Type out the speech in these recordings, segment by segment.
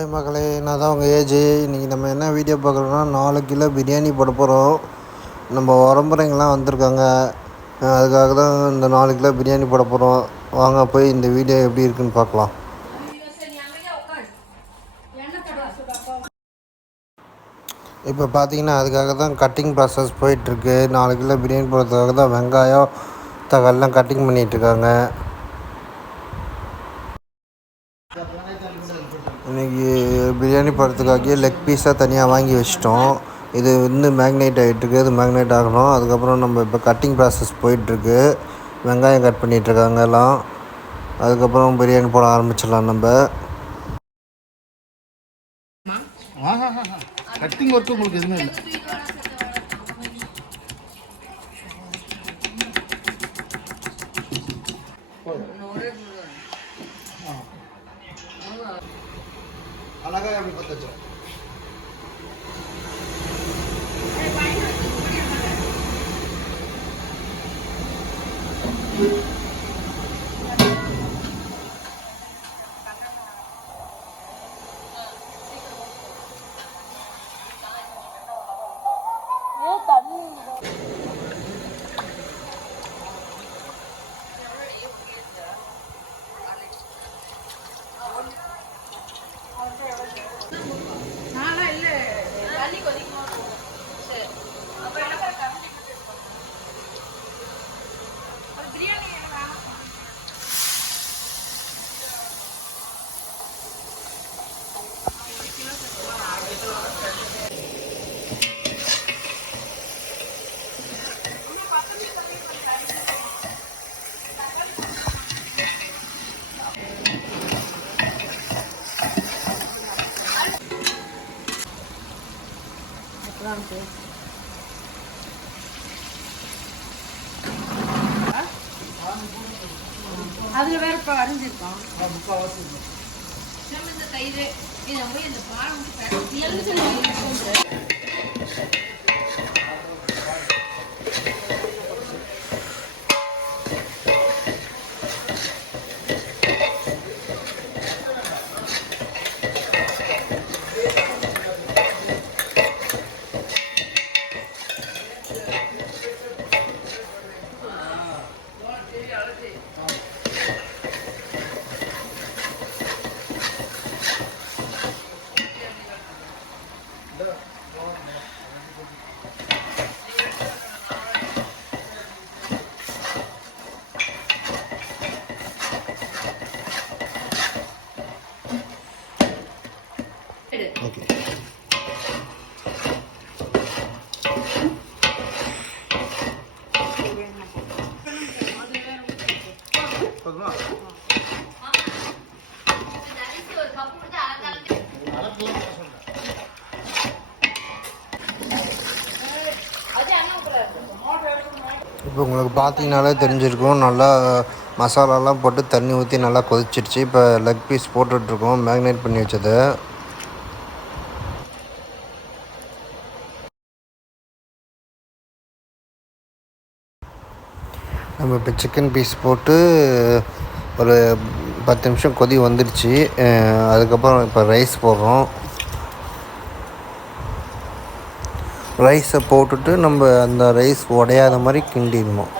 Hi மகளே, நான் தான் உங்கள் ஏஜ். இன்றைக்கி நம்ம என்ன வீடியோ பார்க்குறோன்னா 4 கிலோ பிரியாணி போட போகிறோம். நம்ம உறம்புறைங்களாம் வந்திருக்காங்க. அதுக்காக தான் இந்த 4 கிலோ பிரியாணி போட போகிறோம். வாங்க போய் இந்த வீடியோ எப்படி இருக்குன்னு பார்க்கலாம். இப்போ பார்த்தீங்கன்னா அதுக்காக தான் கட்டிங் ப்ராசஸ் போயிட்டுருக்கு. 4 கிலோ பிரியாணி போடுறதுக்காக தான் வெங்காயம் தக்காளிலாம் கட்டிங் பண்ணிகிட்ருக்காங்க. இன்றைக்கி பிரியாணி போடுறதுக்காகவே லெக் பீஸாக தனியாக வாங்கி வச்சிட்டோம். இது இன்னும் மேக்னேட் ஆகிட்டுருக்கு. அது மேக்னேட் ஆகணும். அதுக்கப்புறம் நம்ம இப்போ கட்டிங் ப்ராசஸ் போயிட்டுருக்கு. வெங்காயம் கட் பண்ணிகிட்ருக்காங்க எல்லாம். அதுக்கப்புறம் பிரியாணி போட ஆரம்பிச்சிடலாம். நம்ம கட்டிங் ஒர்க்கு உங்களுக்கு எதுவுமே இல்லை. அழகாக எப்படி பற்ற வச்சோம். அதுல வேற இப்போ அரைஞ்சிருக்கோம். இந்த தயிர் இதை போய் இந்த பால் இப்போ உங்களுக்கு பார்த்தீங்கனாலே தெரிஞ்சிருக்கும். நல்லா மசாலாலாம் போட்டு தண்ணி ஊற்றி நல்லா கொதிச்சிருச்சு. இப்போ லெக் பீஸ் போட்டுட்ருக்கோம் மேக்னேட் பண்ணி வச்சதை. நம்ம இப்போ சிக்கன் பீஸ் போட்டு ஒரு 10 நிமிஷம் கொதி வந்துடுச்சு. அதுக்கப்புறம் இப்போ ரைஸ் போடுறோம். ரைஸை போட்டுட்டு நம்ம அந்த ரைஸ் உடையாத மாதிரி கிண்டிடணும்.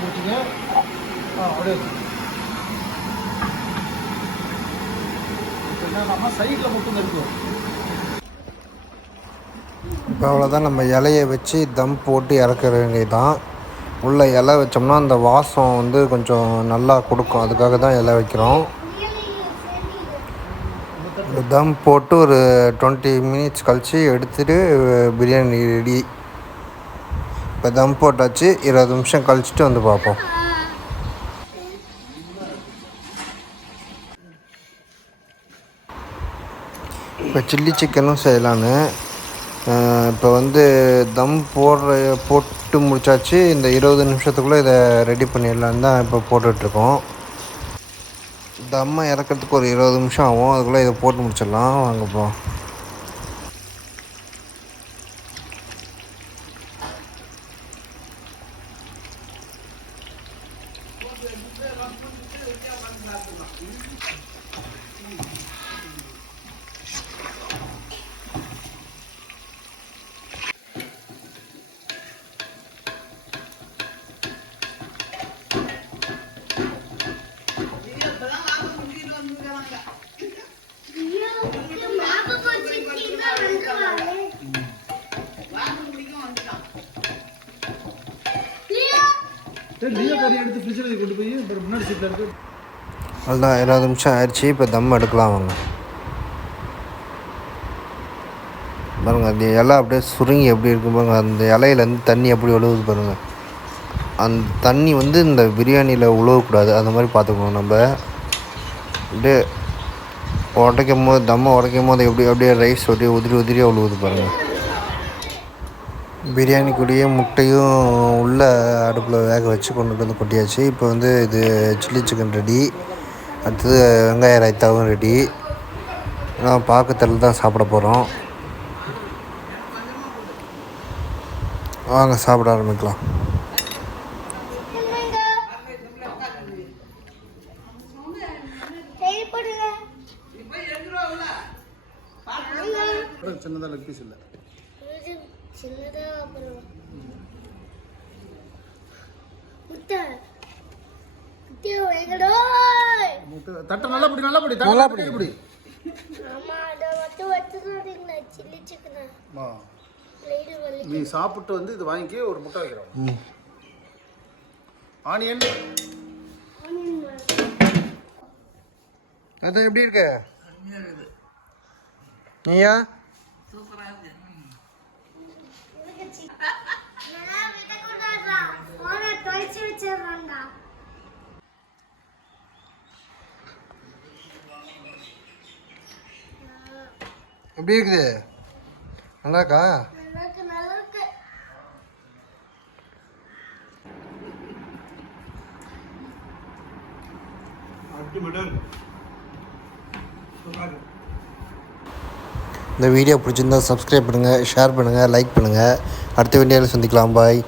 போட்டுங்க. அப்படியே என்னன்னா சைடில் மட்டும் இருக்கும். இப்போ அவ்வளோதான். நம்ம இலையை வச்சு தம் போட்டு இறக்க வேண்டியது தான். உள்ளே இலை வச்சோம்னா அந்த வாசம் வந்து கொஞ்சம் நல்லா கொடுக்கும். அதுக்காக தான் இலை வைக்கிறோம். தம் போட்டு ஒரு 20 மினிட்ஸ் கழித்து எடுத்துகிட்டு பிரியாணி ரெடி. இப்போ தம் போட்டாச்சு. 20 நிமிஷம் கழிச்சிட்டு வந்து பார்ப்போம். இப்போ சில்லி சிக்கனும் செய்யலான்னு இப்போ வந்து தம் போட்டு முடிச்சாச்சு. இந்த 20 நிமிஷத்துக்குள்ளே இதை ரெடி பண்ணிடலான்னு தான் இப்போ போட்டுட்ருக்கோம். தம்மை இறக்கிறதுக்கு ஒரு 20 நிமிஷம் ஆகும். அதுக்குள்ளே இதை போட்டு முடிச்சிடலாம். வாங்கப்போ. லியோ கறி எடுத்து ஃப்ரிட்ஜில் கொண்டு போய் அப்புறம் முன்னாடி சீட்டில் இருக்கு. அதுதான் 20 நிமிஷம் ஆயிடுச்சு. இப்போ தம் எடுக்கலாம் வாங்க. பாருங்கள் அந்த இலை அப்படியே சுருங்கி எப்படி இருக்கும் பாருங்கள். அந்த இலையிலேருந்து தண்ணி எப்படி ஒழுகுது பாருங்கள். அந்த தண்ணி வந்து இந்த பிரியாணியில் உழவக்கூடாது. அந்த மாதிரி பார்த்துக்கணும் நம்ம. அப்படியே உடைக்கும் போது தம்மை உடைக்கும் போது அப்படியே ரைஸ் அப்படியே உதிரியாக உழுவுது பாருங்கள். பிரியாணி கூடயே முட்டையும் உள்ள அடுப்பில் வேக வச்சு கொண்டுட்டு வந்து கொட்டியாச்சு. இப்போ வந்து இது சில்லி சிக்கன் ரெடி. அடுத்தது வெங்காய ரைத்தாவும் ரெடி. பாக்கத்தில் தான் சாப்பிட போகிறோம். வாங்க சாப்பிட ஆரம்பிக்கலாம். சின்னதாக லெக் பீஸ் இல்லை. தட்டை நல்லா பிடி நல்லா பிடி. நீ சாப்பிட்டு வந்து இது வாங்கி ஒரு முட்டை வைக்கிறோம். ஆனியன் அது எப்படி இருக்க நீயா? எப்படி இருக்குது? நல்லா இருக்கா? இந்த வீடியோ பிடிச்சிருந்தா சப்ஸ்கிரைப் பண்ணுங்கள், ஷேர் பண்ணுங்கள், லைக் பண்ணுங்கள். அடுத்த வீடியோவில் சந்திக்கலாம். பாய்.